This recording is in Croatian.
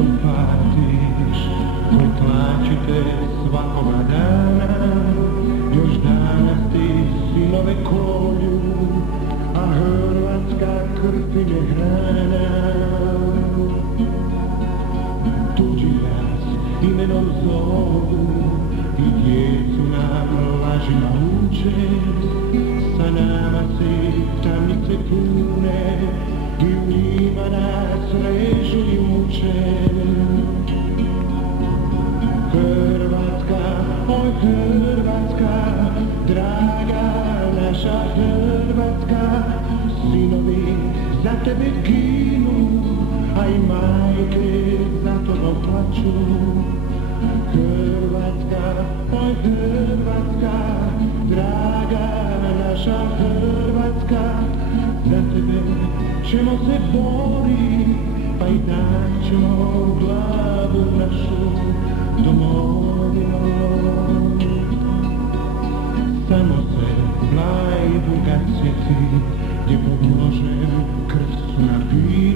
compartiš, koji tlačite svakoga dana, još danas ti sinove kolju, a hrvatska krv im je hrana. Tuđi nas imenom zovu i djecu nam lažima uče, sa nama se tamnice pune i u njima nas režu i muče. Hrvatska, oj Hrvatska, draga naša Hrvatska, sinovi za tebe ginu, a i majke za tobom plaču. Hrvatska, oj Hrvatska, draga naša Hrvatska, za tebe ćemo se boriti, pa i tak ćemo glavu našu domovinu. Samo se Bleiburga sjeti, gdje pod nožem krv su napili.